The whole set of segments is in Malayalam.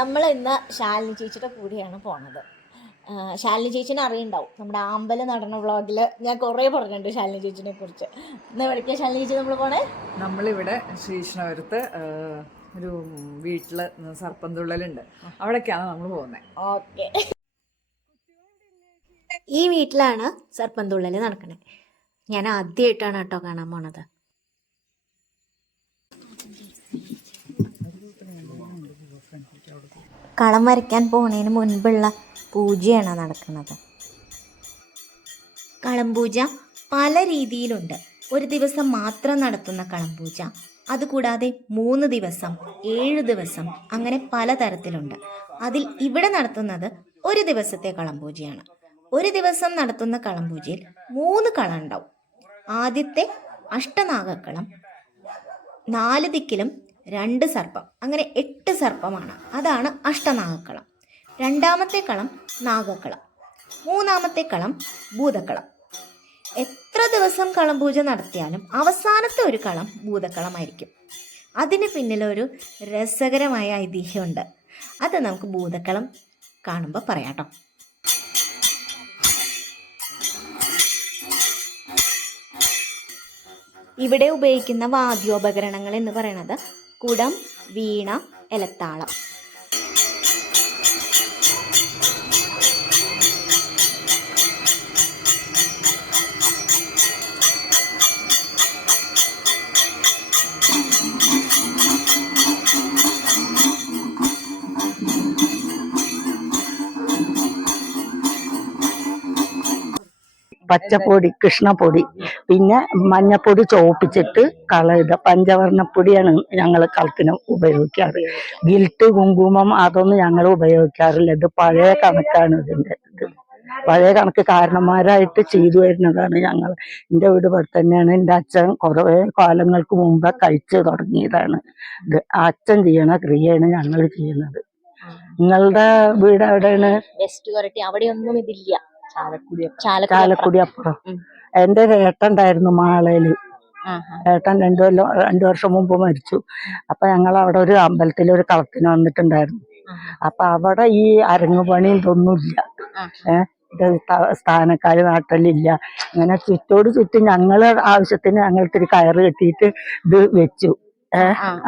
നമ്മൾ ഇന്ന് ശാലിനി ചേച്ചിയുടെ കൂടെയാണ് പോണത്. ശാലിനി ചേച്ചിനെ അറിയുണ്ടാവും, നമ്മുടെ ആമ്പല് നടന്ന വ്ളോഗിൽ ഞാൻ കുറേ പറഞ്ഞിട്ടുണ്ട് ശാലിനി ചേച്ചിനെ കുറിച്ച്. ഇന്ന് എവിടേക്കാണ് ശാലിനി ചേച്ചി നമ്മൾ പോണേ? നമ്മളിവിടെ ശ്രീകൃഷ്ണപുരത്ത് ഒരു വീട്ടിൽ സർപ്പംതുള്ളലുണ്ട്, അവിടേക്കാണ് നമ്മൾ പോകുന്നത്. ഓക്കെ, ഈ വീട്ടിലാണ് സർപ്പംതുള്ളൽ നടക്കണേ. ഞാൻ ആദ്യമായിട്ടാണ് കേട്ടോ കാണാൻ പോണത്. കളം വരയ്ക്കാൻ പോകുന്നതിന് മുൻപുള്ള പൂജയാണ് നടക്കുന്നത്. കളം പൂജ പല രീതിയിലുണ്ട്. ഒരു ദിവസം മാത്രം നടത്തുന്ന കളം പൂജ, അതുകൂടാതെ 3 ദിവസം, 7 ദിവസം, അങ്ങനെ പലതരത്തിലുണ്ട്. അതിൽ ഇവിടെ നടത്തുന്നത് ഒരു ദിവസത്തെ കളം പൂജയാണ്. ഒരു ദിവസം നടത്തുന്ന കളം പൂജയിൽ 3 കളം ഉണ്ടാവും. ആദ്യത്തെ അഷ്ടനാഗക്കളം, 4 ദിക്കിലും 2 സർപ്പം, അങ്ങനെ 8 സർപ്പമാണ്. അതാണ് അഷ്ടനാഗക്കളം. രണ്ടാമത്തെ കളം നാഗക്കളം, മൂന്നാമത്തെ കളം ഭൂതക്കളം. എത്ര ദിവസം കളം പൂജ നടത്തിയാലും അവസാനത്തെ ഒരു കളം ഭൂതക്കളമായിരിക്കും. അതിന് പിന്നിലൊരു രസകരമായ ഐതിഹ്യമുണ്ട്. അത് നമുക്ക് ഭൂതക്കളം കാണുമ്പോൾ പറയാം കേട്ടോ. ഇവിടെ ഉപയോഗിക്കുന്ന വാദ്യോപകരണങ്ങൾ എന്ന് പറയുന്നത് കുടം, വീണ, എലത്താളം. പച്ചപ്പൊടി, കൃഷ്ണപ്പൊടി, പിന്നെ മഞ്ഞപ്പൊടി ചോപ്പിച്ചിട്ട് കളയിടുക. പഞ്ചവർണ്ണപ്പൊടിയാണ് ഞങ്ങൾ കളത്തിന് ഉപയോഗിക്കാറ്. ഗിൽട്ട്, കുങ്കുമം അതൊന്നും ഞങ്ങൾ ഉപയോഗിക്കാറില്ല. ഇത് പഴയ കണക്കാണ്. ഇതിൻ്റെ ഇത് പഴയ കണക്ക് കാരണന്മാരായിട്ട് ചെയ്തു വരുന്നതാണ്. ഞങ്ങൾ, എൻ്റെ വീട് ഇവിടെ തന്നെയാണ്. എൻ്റെ അച്ഛൻ കുറേ കാലങ്ങൾക്ക് മുമ്പ് കഴിച്ചു തുടങ്ങിയതാണ് ഇത്. അച്ഛൻ ചെയ്യണ ക്രിയയാണ് ഞങ്ങൾ ചെയ്യുന്നത്. നിങ്ങളുടെ വീട് എവിടെയാണ്? വെസ്റ്റ് കൊരട്ടി. അവിടെയൊന്നും ഇതില്ല. ചാലക്കുടി അപ്പുറം. എന്റെ ഏട്ടൻ ഉണ്ടായിരുന്നു മാളയില്. ഏട്ടൻ 2 വർഷം മുമ്പ് മരിച്ചു. അപ്പൊ ഞങ്ങൾ അവിടെ ഒരു അമ്പലത്തിൽ ഒരു കളത്തിന് വന്നിട്ടുണ്ടായിരുന്നു. അപ്പൊ അവിടെ ഈ അരങ്ങുപണി ഇതൊന്നുമില്ല. സ്ഥാനക്കാര് നാട്ടിലില്ല. അങ്ങനെ ചുറ്റോട് ചുറ്റും ഞങ്ങളെ ആവശ്യത്തിന് ഞങ്ങൾ ഇത്തിരി കയറ് കെട്ടിയിട്ട് ഇത് വെച്ചു,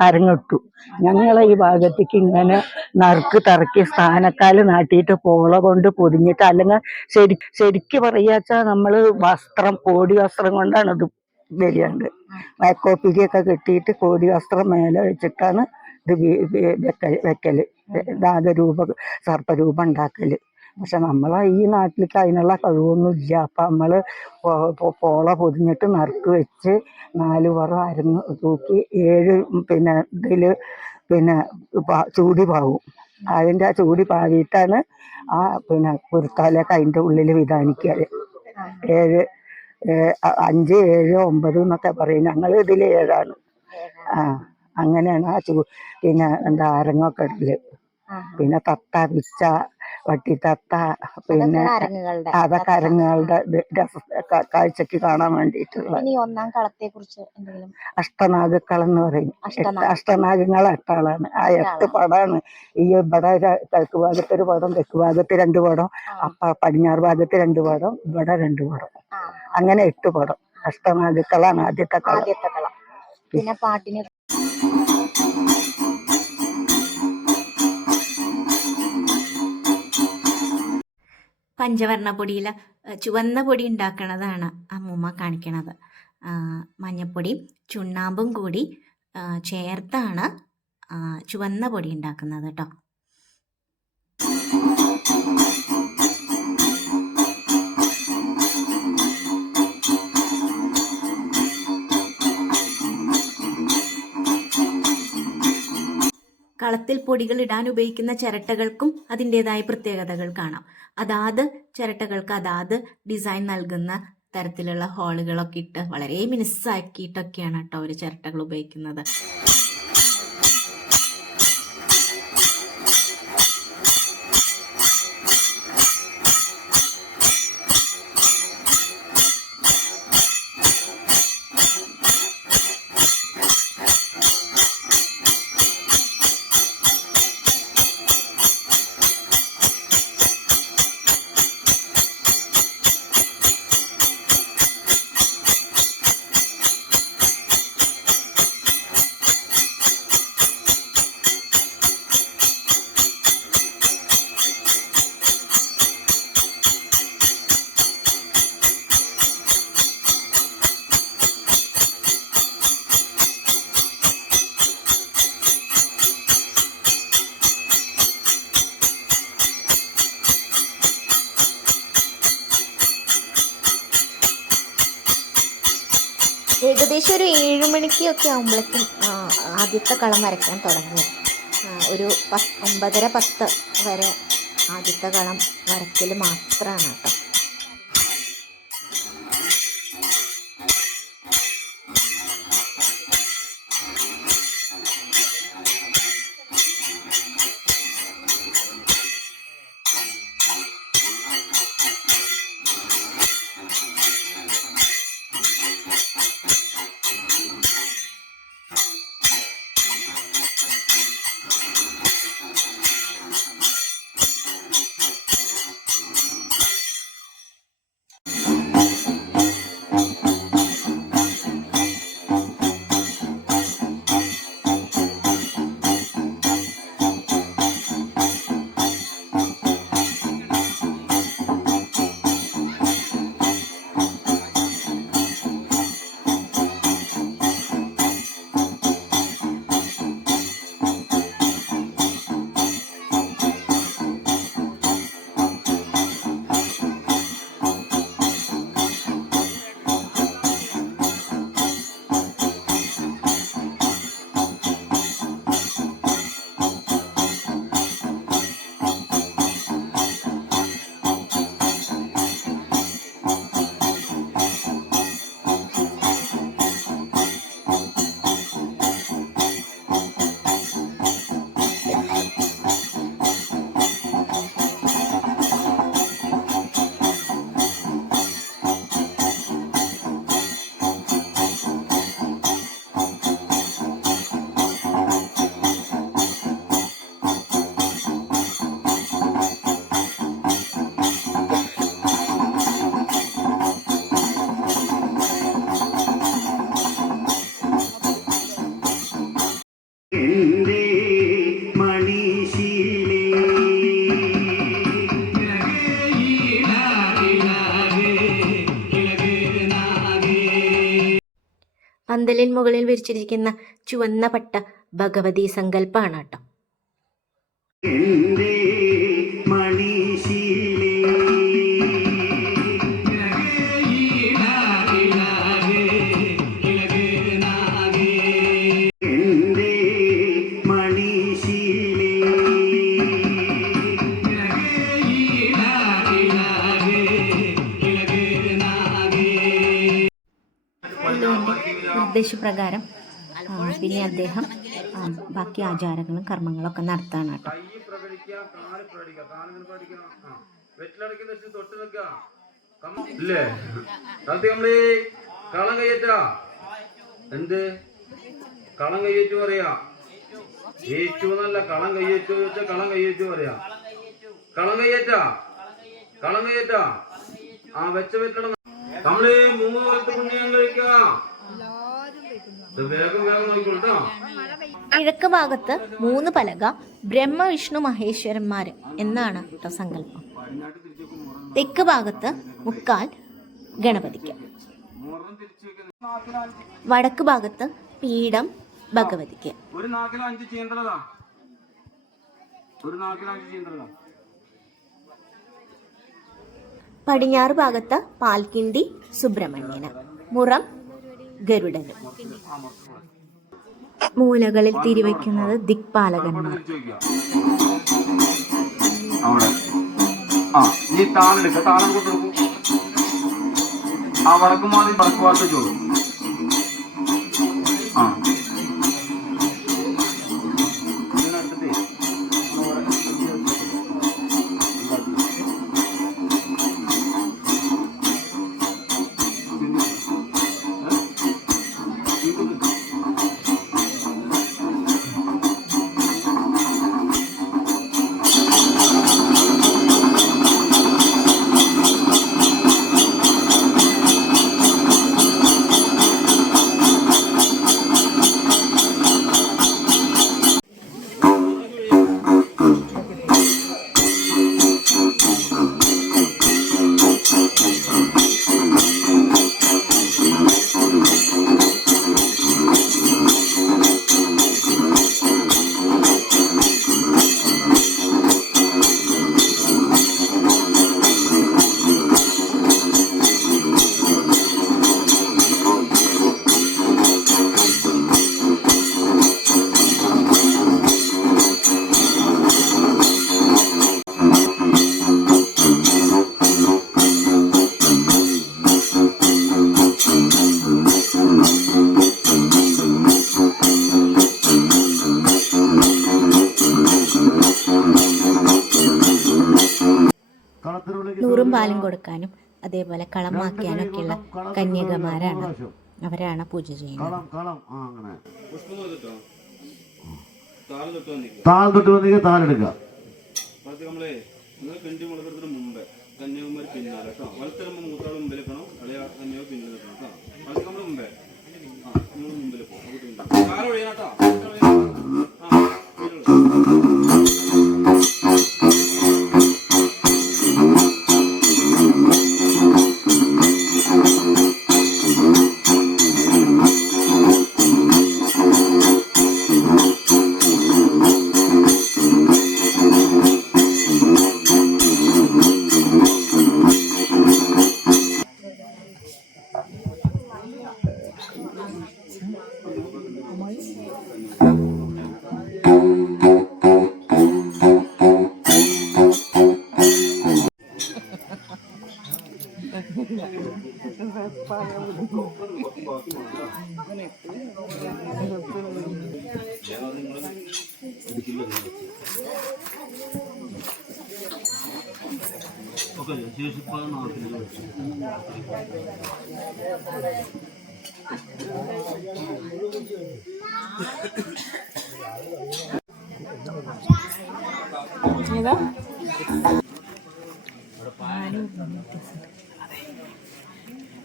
അരങ്ങിട്ടു. ഞങ്ങളെ ഈ ഭാഗത്തേക്ക് ഇങ്ങനെ നറുക്ക് തറക്കി സ്ഥാനക്കാല് നാട്ടിയിട്ട് പോള കൊണ്ട് പൊതിഞ്ഞിട്ട്, അല്ലെങ്കിൽ ശരിക്ക് പറയാച്ചാ നമ്മള് വസ്ത്രം, കോടി വസ്ത്രം കൊണ്ടാണ് ഇത് വരികയുണ്ട്. മയക്കോപ്പിരിയൊക്കെ കെട്ടിയിട്ട് കോടി വസ്ത്രം മേലെ വെച്ചിട്ടാണ് ഇത് വെക്കല്, സർപ്പരൂപം ഉണ്ടാക്കല്. പക്ഷെ നമ്മളെ ഈ നാട്ടിലേക്ക് അതിനുള്ള കഴിവൊന്നും ഇല്ല. അപ്പം നമ്മള് പോള പൊതിഞ്ഞിട്ട് നറുക്ക് വെച്ച് 4 പുറം അരങ്ങ് തൂക്കി 7 പിന്നെ ഇതിൽ പിന്നെ ചൂടി പാവും. അതിൻ്റെ ആ ചൂടി പാവിയിട്ടാണ് ആ പിന്നെ കുരുത്താലൊക്കെ അതിൻ്റെ ഉള്ളിൽ വിധാനിക്കുക. 7, 5, 7, 9 എന്നൊക്കെ പറയും. ഞങ്ങൾ ഇതിൽ 7ആണ്. അങ്ങനെയാണ് ആ പിന്നെ എന്താ അരങ്ങൊക്കെ ഇടല്. പിന്നെ തത്ത, പിച്ച, വട്ടിത്തത്ത, പിന്നെ അതൊക്കെ അരങ്ങുകളുടെ കാഴ്ചക്ക് കാണാൻ വേണ്ടിയിട്ടുള്ള. അഷ്ടനാഗക്കളം എന്ന് പറയും. അഷ്ടനാഗങ്ങൾ 8 ആളാണ്. ആ 8 പടമാണ്. ഈ ഇവിടെ കിഴക്ക് ഭാഗത്ത് ഒരു പടം, തെക്ക് ഭാഗത്ത് 2 പടം, പടിഞ്ഞാറ് ഭാഗത്ത് 2 പടം, ഇവിടെ 2 പടം, അങ്ങനെ 8 പടം. അഷ്ടനാഗക്കളാണ് ആദ്യത്തെ കളം. പിന്നെ പാട്ടിന് പഞ്ചവർണ്ണ പൊടിയിൽ ചുവന്ന പൊടി ഉണ്ടാക്കണതാണ് അമ്മൂമ്മ കാണിക്കണത്. മഞ്ഞപ്പൊടിയും ചുണ്ണാമ്പും കൂടി ചേർത്താണ് ചുവന്ന പൊടി ഉണ്ടാക്കുന്നത് കേട്ടോ. കളത്തിൽ പൊടികൾ ഇടാൻ ഉപയോഗിക്കുന്ന ചിരട്ടകൾക്കും അതിൻ്റെതായ പ്രത്യേകതകൾ കാണാം. അതാത് ചിരട്ടകൾക്ക് അതാത് ഡിസൈൻ നൽകുന്ന തരത്തിലുള്ള ഹോളുകളൊക്കെ ഇട്ട് വളരെ മിനുസാക്കിയിട്ടൊക്കെയാണ് കേട്ടോ ഒരു ചിരട്ടകൾ ഉപയോഗിക്കുന്നത്. ഏകദേശം ഒരു 7 മണിക്കൊക്കെ ആകുമ്പോഴേക്കും ആദ്യത്തെ കളം വരയ്ക്കാൻ തുടങ്ങി. ഒരു 9:30 10 വരെ ആദ്യത്തെ കളം വരയ്ക്കൽ മാത്രമാണ് കേട്ടോ. പന്തലിൻ മുകളിൽ വിരിച്ചിരിക്കുന്ന ചുവന്ന പട്ട ഭഗവതി സങ്കല്പമാണ് കേട്ടോ. നിർദ്ദേശപ്രകാരം പിന്നെ അദ്ദേഹം ബാക്കി ആചാരങ്ങളും കർമ്മങ്ങളൊക്കെ നടത്താണ് കേട്ടോ. എന്ത് കളം കയ്യേറ്റു പറയാ? ഏറ്റു എന്നല്ല, കളം കയ്യേറ്റു വെച്ചാൽ കളം കയ്യേറ്റു പറയാ. കളം കയ്യേറ്റാ വെച്ച വെറ്റണം. നമ്മള് 3 കൊല്ലത്ത് പുണ്യം കഴിക്കാം. വേഗം നോക്കിക്കൊള്ളട്ടോ. കിഴക്ക് ഭാഗത്ത് 3 പലക ബ്രഹ്മ വിഷ്ണു മഹേശ്വരന്മാര് എന്നാണ് കേട്ടോ സങ്കല്പം. തെക്ക് ഭാഗത്ത് 3 ഗണപതിക്ക്, വടക്ക് ഭാഗത്ത് പീഠം ഭഗവതിക്ക്. ഒരു നാക്കിലും 5 ചീന്തലതാ. പടിഞ്ഞാറ് ഭാഗത്ത് പാൽക്കിണ്ടി സുബ്രഹ്മണ്യന്, മുറം ഗരുഡന്. മൂലകളിൽ തിരിവെക്കുന്നത് ദിക്പാലകന്മാർ. താളം കൊടുക്കും. ആ വടക്ക് മാറി വടക്ക് ഭാഗത്ത് ചോറും. പാലും കൊടുക്കാനും അതേപോലെ കളം മാക്കാനും ഒക്കെയുള്ള കന്യകമാരാണ്. അവരാണ് പൂജ ചെയ്യുന്നത്. താൾ തൊട്ട് വന്നിട്ട് താലെടുക്കുക. നമ്മളെ കണ്ടി മുളകത്തിന് മുമ്പേ കന്യാകുമാരി പിന്നാലെ കേട്ടോ. വലത്തരമ്പ് മൂത്താൾ മുമ്പിൽ വെക്കണം, ഇളയ കന്യാവ് പിന്നിൽ വെക്കണം കേട്ടോ. വലത്തരമ്പ് മുമ്പേ നിങ്ങൾ മുമ്പിൽ പോകും. കാല ഒഴിയണം കേട്ടോ.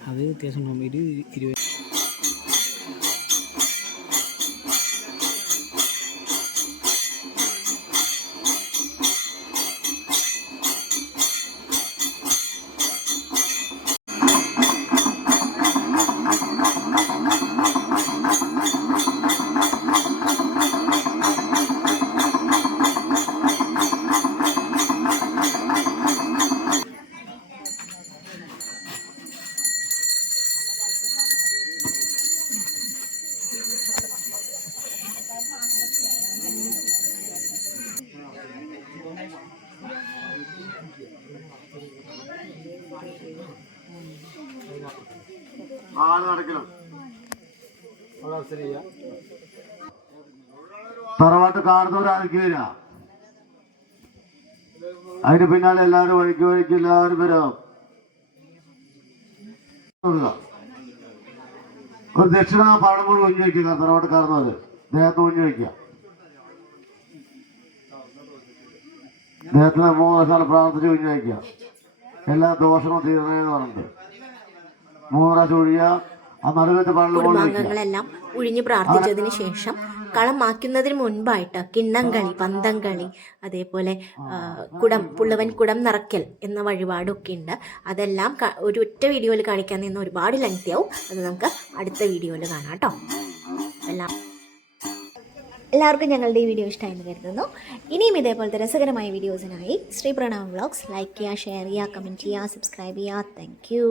അത് വ്യത്യാസം ഉണ്ടാവും. ഇത് 20. തറവാട്ട് കാണുന്നവരായിരിക്കും വരിക. അതിന് പിന്നാലെ എല്ലാവരും വഴിക്ക് എല്ലാവരും വരാം. ഒരു ദക്ഷിണ പാടമ്പോൾ ഒഴിഞ്ഞു വയ്ക്കുക. തറവാട്ട് കാണുന്നവര് ദേഹത്ത് ഒഴിഞ്ഞു വയ്ക്കുക. ദേഹത്തിന് 3 പ്രാവശ്യം പ്രാർത്ഥിച്ച് ഒഴിഞ്ഞു വയ്ക്കുക. എല്ലാ ദോഷവും തീർന്നതെന്ന് പറഞ്ഞിട്ട് 3 പ്രാവശ്യം ഒഴിയുക. ആ നടുവത്തെ കുടുംബാംഗങ്ങളെല്ലാം ഒഴിഞ്ഞു പ്രാർത്ഥിച്ചതിന് ശേഷം കളം മാക്കുന്നതിന് മുൻപായിട്ട് കിണ്ണംകളി, പന്തംകളി, അതേപോലെ പുള്ളവൻ കുടം നിറയ്ക്കൽ എന്ന വഴിപാടൊക്കെ ഉണ്ട്. അതെല്ലാം ഒരു ഒറ്റ വീഡിയോയിൽ കാണിക്കാൻ നിന്ന് ഒരുപാട് ലെങ്തി ആവും. അത് നമുക്ക് അടുത്ത വീഡിയോയിൽ കാണാം കേട്ടോ. എല്ലാവർക്കും ഞങ്ങളുടെ ഈ വീഡിയോ ഇഷ്ടമായെന്ന് കരുതുന്നു. ഇനിയും ഇതേപോലത്തെ രസകരമായ വീഡിയോസിനായി ശ്രീ പ്രണവ് വ്ളോഗ്സ് ലൈക്ക് ചെയ്യുക, ഷെയർ ചെയ്യുക, കമൻറ്റ് ചെയ്യുക, സബ്സ്ക്രൈബ് ചെയ്യുക. Thank you.